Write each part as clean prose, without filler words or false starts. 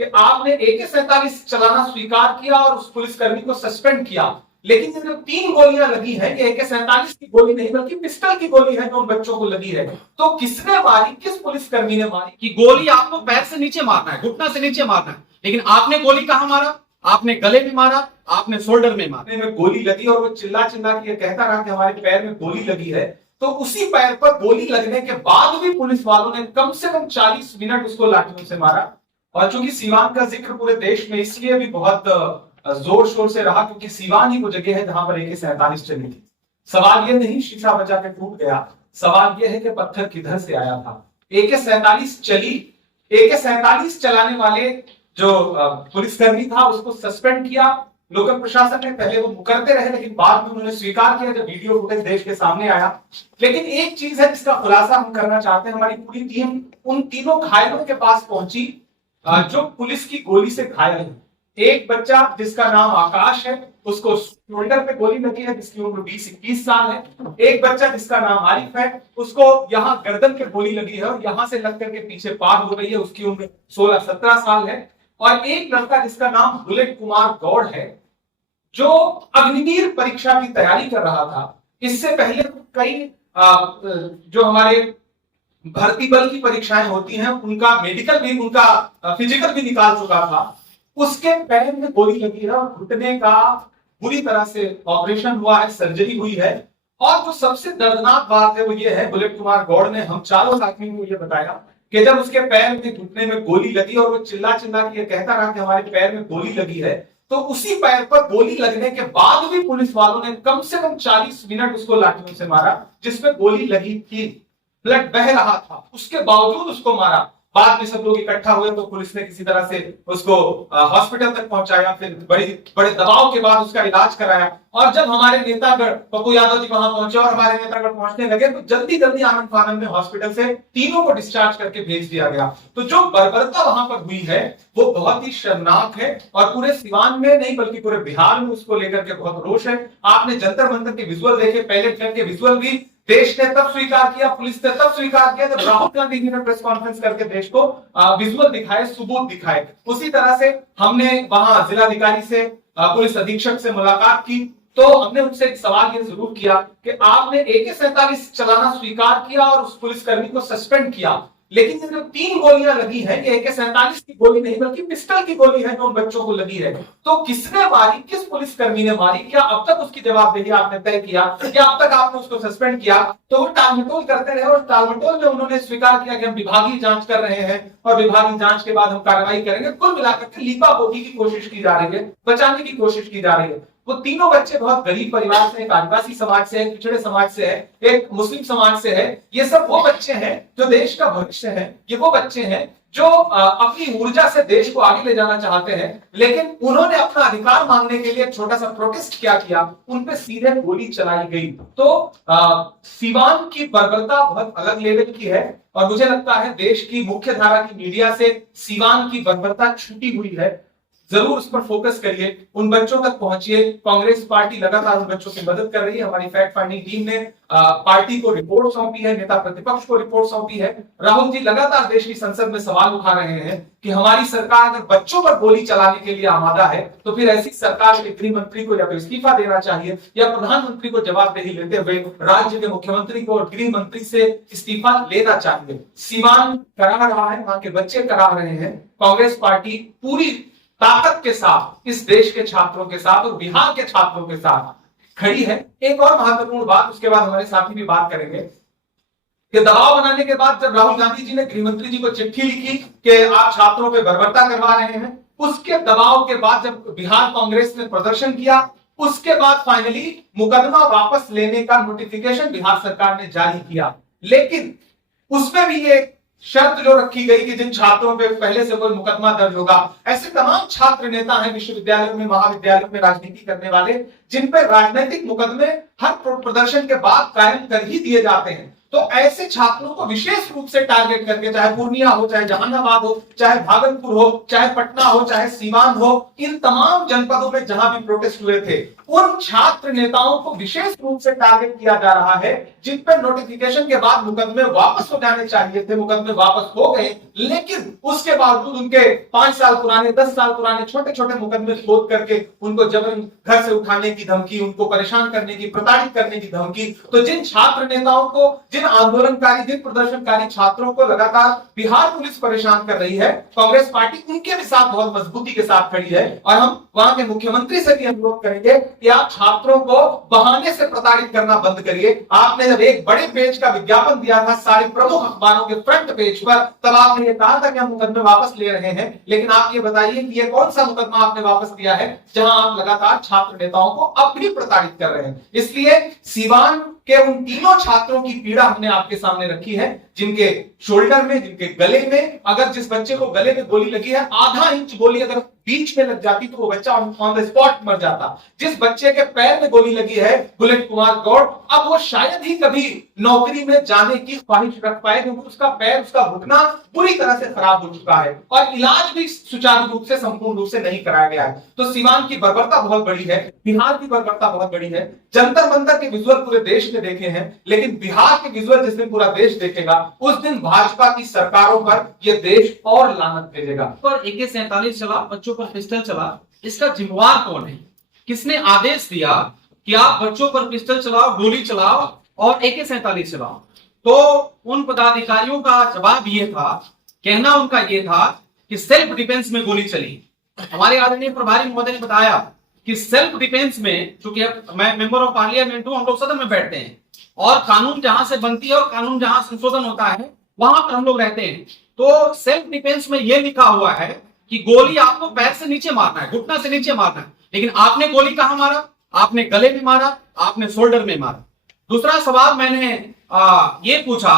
कि आपने AK-47 चलाना स्वीकार किया और उस पुलिसकर्मी को सस्पेंड किया, लेकिन ये जो 3 गोलियां लगी हैं ये AK-47 की गोली नहीं बल्कि पिस्टल की गोली है जो उन बच्चों को लगी है। तो किसने मारी, किस पुलिसकर्मी ने मारी? कि गोली आपको पैर से नीचे मारना है, घुटना से नीचे मारना है, लेकिन आपने गोली कहां मारा? आपने गले में मारा, आपने शोल्डर में मारा। में गोली लगी और वो चिल्ला चिल्ला के कहता रहा कि हमारे पैर में गोली लगी है। तो उसी पैर पर गोली लगने के बाद भी पुलिस वालों ने कम से कम 40 मिनट उसको लाठियों से मारा। और चूंकि सीवान का जिक्र पूरे देश में इसलिए भी बहुत जोर शोर से रहा क्योंकि सीवान ही वो जगह है जहां पर AK-47 चली थी। सवाल ये नहीं शीशा बचा के टूट गया, सवाल ये है कि पत्थर किधर से आया था। AK-47 चली, AK-47 चलाने वाले जो पुलिसकर्मी था उसको सस्पेंड किया लोकल प्रशासन ने। पहले वो मुकरते रहे लेकिन बाद में उन्होंने स्वीकार किया जब वीडियो फुटेज देश के सामने आया। लेकिन एक चीज है जिसका खुलासा हम करना चाहते हैं, हमारी पूरी टीम उन तीनों घायलों के पास पहुंची जो पुलिस की गोली से घायल है। एक बच्चा जिसका नाम आकाश है, उसको शोल्डर पे गोली लगी है जिसकी उम्र 20-21 साल है। एक बच्चा जिसका नाम आरिफ है, उसको यहाँ गर्दन पे गोली लगी है और यहां से लग करके पीछे पार हो गई है, उसकी उम्र 16-17 साल है। और एक लड़का जिसका नाम बुलेट कुमार गौड़ है जो अग्निवीर परीक्षा की तैयारी कर रहा था। इससे पहले कई जो हमारे भर्ती बल की परीक्षाएं होती हैं उनका मेडिकल भी, उनका फिजिकल भी निकाल चुका था। उसके पैर में गोली लगी है और घुटने का बुरी तरह से ऑपरेशन हुआ है, सर्जरी हुई है। और जो सबसे दर्दनाक बात है वो ये है, बुलेट कुमार गौड़ ने हम चारों साथियों को ये बताया कि जब उसके पैर में, घुटने में गोली लगी और वो चिल्ला चिल्ला के कहता रहा कि हमारे पैर में गोली लगी है, तो उसी पैर पर गोली लगने के बाद भी पुलिस वालों ने कम से कम 40 मिनट उसको लाठियों से मारा। जिसमें गोली लगी थी, ब्लड बह रहा था, उसके बावजूद उसको मारा। बाद में सब लोग इकट्ठा हुए तो पुलिस ने किसी तरह से उसको हॉस्पिटल तक पहुंचाया, फिर बड़े दबाव के बाद उसका इलाज कराया। और जब हमारे नेतागढ़ पप्पू यादव जी वहां पहुंचे और हमारे नेतागढ़ पहुंचने लगे तो जल्दी जल्दी आनंद फानंद में हॉस्पिटल से तीनों को डिस्चार्ज करके भेज दिया गया। तो जो बर्बरता वहां पर हुई है वो बहुत ही शर्मनाक है और पूरे सिवान में नहीं बल्कि पूरे बिहार में उसको लेकर के बहुत रोष है। आपने जंतर मंतर के विजुअल देखे, पहले ट्रेन के विजुअल भी देश ने तब स्वीकार किया, पुलिस ने तब स्वीकार किया जब राहुल गांधी जी ने प्रेस कॉन्फ्रेंस करके देश को विजुअल दिखाए, सबूत दिखाए। उसी तरह से हमने वहां जिलाधिकारी से, पुलिस अधीक्षक से मुलाकात की तो हमने उनसे एक सवाल ये जरूर किया कि आपने AK-47 चलाना स्वीकार किया और उस पुलिसकर्मी को सस्पेंड किया, लेकिन ये जो 3 गोलियां लगी हैं ये AK-47 की गोली नहीं बल्कि पिस्टल की गोली है जो उन बच्चों को लगी है। तो किसने मारी, किस पुलिसकर्मी ने मारी, क्या अब तक उसकी जवाबदेही आपने तय किया, क्या अब तक आपने उसको सस्पेंड किया? तो वो टालमटोल करते रहे और टालमटोल में उन्होंने स्वीकार किया कि हम विभागीय जांच कर रहे हैं और विभागीय जांच के बाद हम कार्रवाई करेंगे। कुल मिलाकर के लीपापोती की कोशिश की जा रही है, बचाने की कोशिश की जा रही है। वो तीनों बच्चे बहुत गरीब परिवार से, एक आदिवासी समाज से, एक पिछड़े समाज से है, एक मुस्लिम समाज से है। ये सब वो बच्चे हैं जो देश का भविष्य है। ये वो बच्चे हैं जो अपनी ऊर्जा से देश को आगे ले जाना चाहते हैं, लेकिन उन्होंने अपना अधिकार मांगने के लिए छोटा सा प्रोटेस्ट क्या किया, उन पे सीधे गोली चलाई गई। तो सीवान की बर्बरता बहुत अलग लेवल की है और मुझे लगता है देश की मुख्य धारा की मीडिया से सीवान की बर्बरता छुटी हुई है। जरूर उस पर फोकस करिए, उन बच्चों तक पहुंचिए। कांग्रेस पार्टी लगातार उन बच्चों की मदद कर रही है। हमारी फैक्ट फाइंडिंग टीम ने पार्टी को रिपोर्ट सौंपी है, नेता प्रतिपक्ष को रिपोर्ट सौंपी है। राहुल जी लगातार देश की संसद में सवाल उठा रहे हैं कि हमारी सरकार अगर बच्चों पर गोली चलाने के लिए आमादा है तो फिर ऐसी सरकार के गृह मंत्री को या तो इस्तीफा देना चाहिए या प्रधानमंत्री को जवाबदेही लेते हुए राज्य के मुख्यमंत्री को और गृह मंत्री से इस्तीफा लेना चाहिए। सीवान करा रहा है, वहां के बच्चे करा रहे हैं। कांग्रेस पार्टी पूरी ताकत के साथ इस देश के छात्रों के साथ और बिहार के छात्रों के साथ खड़ी है। एक और महत्वपूर्ण बात, उसके बाद हमारे साथी भी बात करेंगे कि दबाव बनाने के बाद जब राहुल गांधी जी ने गृह मंत्री जी को चिट्ठी लिखी कि आप छात्रों पे बर्बरता करवा रहे हैं, उसके दबाव के बाद जब बिहार कांग्रेस ने प्रदर्शन किया, उसके बाद फाइनली मुकदमा वापस लेने का नोटिफिकेशन बिहार सरकार ने जारी किया। लेकिन उसमें भी ये शर्त जो रखी गई कि जिन छात्रों पे पहले से कोई मुकदमा दर्ज होगा, ऐसे तमाम छात्र नेता हैं विश्वविद्यालयों में, महाविद्यालयों में राजनीति करने वाले, जिन पे राजनीतिक मुकदमे हर प्रदर्शन के बाद कायम कर ही दिए जाते हैं, तो ऐसे छात्रों को विशेष रूप से टारगेट करके, चाहे पूर्णिया हो, चाहे जहानाबाद हो, चाहे भागलपुर हो, चाहे पटना हो, चाहे सीवान हो, इन तमाम जनपदों में जहां भी प्रोटेस्ट हुए थे, उन छात्र नेताओं को विशेष रूप से टारगेट किया जा रहा है, जिन पर नोटिफिकेशन के बाद मुकदमे वापस हो जाने चाहिए थे, मुकदमे वापस हो गए, लेकिन उसके बावजूद उनके 5 साल पुराने, 10 साल पुराने छोटे छोटे मुकदमे खोद करके उनको जबरन घर से उठाने की धमकी, उनको परेशान करने की, प्रताड़ित करने की धमकी। तो जिन छात्र नेताओं को, जिन आंदोलनकारी, जिन प्रदर्शनकारी छात्रों को लगातार बिहार पुलिस परेशान कर रही है, कांग्रेस पार्टी उनके भी साथ बहुत मजबूती के साथ खड़ी है। और हम वहां के मुख्यमंत्री से भी अनुरोध करेंगे कि आप छात्रों को बहाने से प्रताड़ित करना बंद करिए। आपने जब एक बड़े पेज का विज्ञापन दिया था सारे प्रमुख अखबारों के फ्रंट पेज पर, तब आपने ये कहा था कि हम मुकदमे वापस ले रहे हैं, लेकिन आप ये बताइए कि ये कौन सा मुकदमा आपने वापस लिया है जहां आप लगातार छात्र नेताओं को अब भी प्रताड़ित कर रहे हैं। इसलिए सीवान के उन तीनों छात्रों की पीड़ा हमने आपके सामने रखी है, जिनके शोल्डर में, जिनके गले में, अगर जिस बच्चे को गले में गोली लगी है, आधा इंच गोली अगर बीच में लग जाती तो वो बच्चा ऑन द स्पॉट मर जाता। जिस बच्चे के पैर में गोली लगी है, बुलेट कुमार गौड़, अब वो शायद ही कभी नौकरी में जाने की ख्वाहिश रख पाए, क्योंकि उसका पैर, उसका घुटना पूरी तरह से खराब हो चुका है और इलाज भी सुचारू रूप से, संपूर्ण रूप से नहीं कराया गया है। तो सीवान की बर्बरता बहुत बड़ी है, बिहार की बर्बरता बहुत बड़ी है। जंतर मंतर के विजुअल पूरे देश ने देखे हैं, लेकिन बिहार के विजुअल जिस दिन पूरा देश देखेगा, उस दिन भाजपा की सरकारों पर यह देश और लानत भेजेगा। पर AK-47 चला, बच्चों पर पिस्टल चला, इसका जिम्मेवार कौन है? किसने आदेश दिया कि आप बच्चों पर पिस्टल चलाओ, गोली चलाओ और AK-47 चलाओ? तो उन पदाधिकारियों का जवाब ये था, कहना उनका ये था कि सेल्फ डिफेंस में गोली चली। हमारे आदरणीय प्रभारी महोदय ने बताया कि सेल्फ डिफेंस में, चूंकि मैं मेंबर ऑफ पार्लियामेंट हूं, हम लोग सदन में बैठते हैं और कानून जहां से बनती है और कानून जहां संशोधन होता है वहां पर हम लोग रहते हैं। तो सेल्फ डिफेंस में यह लिखा हुआ है कि गोली आपको पैर से नीचे मारना है, घुटना से नीचे मारना है, लेकिन आपने गोली कहां मारा? आपने गले में मारा, आपने शोल्डर में मारा। दूसरा सवाल मैंने ये पूछा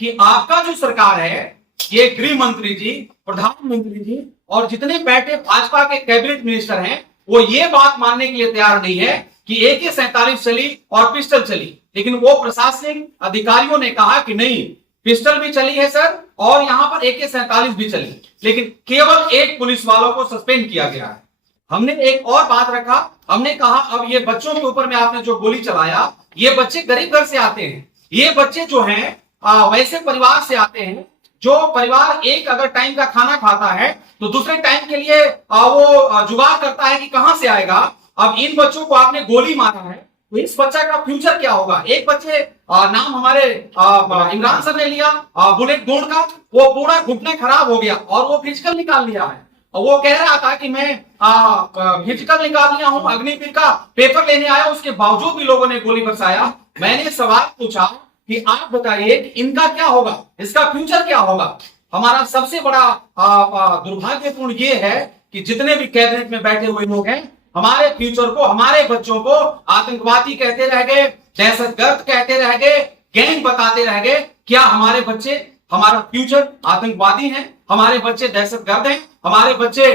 कि आपका जो सरकार है, ये गृह मंत्री जी, प्रधानमंत्री जी और जितने बैठे भाजपा के कैबिनेट मिनिस्टर हैं, वो ये बात मानने के लिए तैयार नहीं है कि AK-47 चली और पिस्टल चली, लेकिन वो प्रशासनिक अधिकारियों ने कहा कि नहीं, पिस्टल भी चली है सर और यहां पर AK-47 भी चली, लेकिन केवल एक पुलिस वालों को सस्पेंड किया गया है। हमने एक और बात रखा, हमने कहा अब ये बच्चों के ऊपर में आपने जो गोली चलाया, ये बच्चे गरीब घर से आते हैं, ये बच्चे जो हैं वैसे परिवार से आते हैं जो परिवार एक अगर टाइम का खाना खाता है तो दूसरे टाइम के लिए वो जुगाड़ करता है कि कहां से आएगा। अब इन बच्चों को आपने गोली मारा है तो इस बच्चा का फ्यूचर क्या होगा? एक बच्चे नाम हमारे इमरान सर ने लिया बुलेट गोड़ का, वो पूरा घुटना खराब हो गया और वो फिजिकल निकाल लिया है। वो कह रहा था कि मैं फिजिकल निकाल लिया हूं, अग्निवीर का पेपर लेने आया, उसके बावजूद भी लोगों ने गोली बरसाया। मैंने सवाल पूछा कि आप बताइए कि इनका क्या होगा, इसका फ्यूचर क्या होगा? हमारा सबसे बड़ा दुर्भाग्यपूर्ण ये है कि जितने भी कैबिनेट में बैठे हुए लोग हैं, हमारे फ्यूचर को, हमारे बच्चों को आतंकवादी कहते रह गए, दहशतगर्द कहते रह गए, गैंग बताते रह गए। क्या हमारे बच्चे, हमारा फ्यूचर आतंकवादी हैं, हमारे बच्चे दहशतगर्द हैं, हमारे बच्चे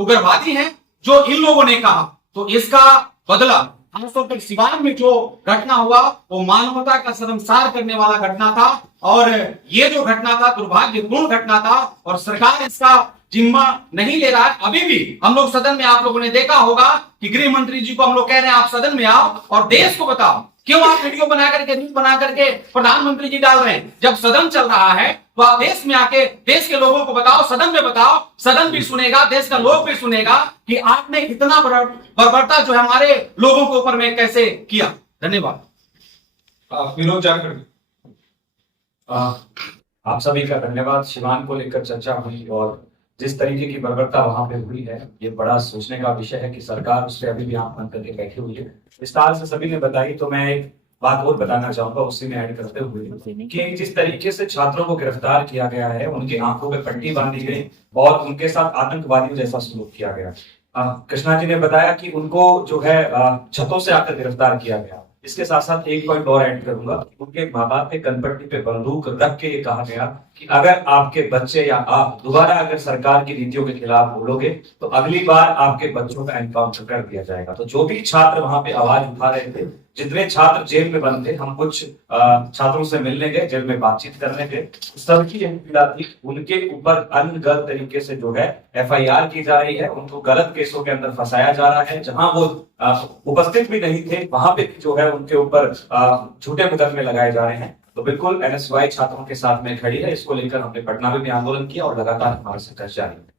उग्रवादी हैं जो इन लोगों ने कहा? तो इसका बदला खासतौर पर सीवान में जो घटना हुआ वो मानवता का शर्मसार करने वाला घटना था और ये जो घटना था दुर्भाग्यपूर्ण घटना था और सरकार इसका जिम्मा नहीं ले रहा है। अभी भी हम लोग सदन में, आप लोगों ने देखा होगा कि गृह मंत्री जी को हम लोग कह रहे हैं आप सदन में आओ और देश को बताओ, क्यों आप वीडियो बना करके, न्यूज बना करके प्रधानमंत्री जी डाल रहे हैं? जब सदन चल रहा है तो आप देश में आके देश के लोगों को बताओ, सदन में बताओ, सदन भी सुनेगा, देश का लोग भी सुनेगा कि आपने इतना बर्बरता जो है हमारे लोगों के ऊपर में कैसे किया। धन्यवाद। विनोद जाखड़। आप सभी का धन्यवाद। सीवान को लेकर चर्चा हुई और जिस तरीके की बर्बरता वहां पे हुई है, ये बड़ा सोचने का विषय है कि सरकार उस पर अभी भी आंख बंद करके बैठी हुई है। विस्तार से सभी ने बताई, तो मैं एक बात और बताना चाहूंगा उसी में ऐड करते हुए कि जिस तरीके से छात्रों को गिरफ्तार किया गया है, उनकी आंखों पे पट्टी बांधी गई और उनके साथ आतंकवादियों जैसा सलूक किया गया। कृष्णा जी ने बताया कि उनको जो है छतों से आकर गिरफ्तार किया गया। इसके साथ साथ एक पॉइंट और ऐड करूंगा, उनके माँ बाप के कनपट्टी पे बंदूक रख के ये कहा गया कि अगर आपके बच्चे या आप दोबारा अगर सरकार की नीतियों के खिलाफ बोलोगे तो अगली बार आपके बच्चों का एनकाउंटर कर दिया जाएगा। तो जो भी छात्र वहां पे आवाज उठा रहे थे, जितने छात्र जेल में बंद थे, हम कुछ छात्रों से मिलने गए, जेल में बातचीत करने गए, सबकी यही पीड़ा थी, उनके ऊपर अनगढ़ तरीके से जो है FIR की जा रही है, उनको गलत केसों के अंदर फंसाया जा रहा है, जहां वो उपस्थित भी नहीं थे वहां पे जो है उनके ऊपर झूठे मुकदमे लगाए जा रहे हैं। तो बिल्कुल NSY छात्रों के साथ में खड़ी है, इसको लेकर हमने पटना में भी आंदोलन किया और लगातार हमारा संघर्ष जारी है।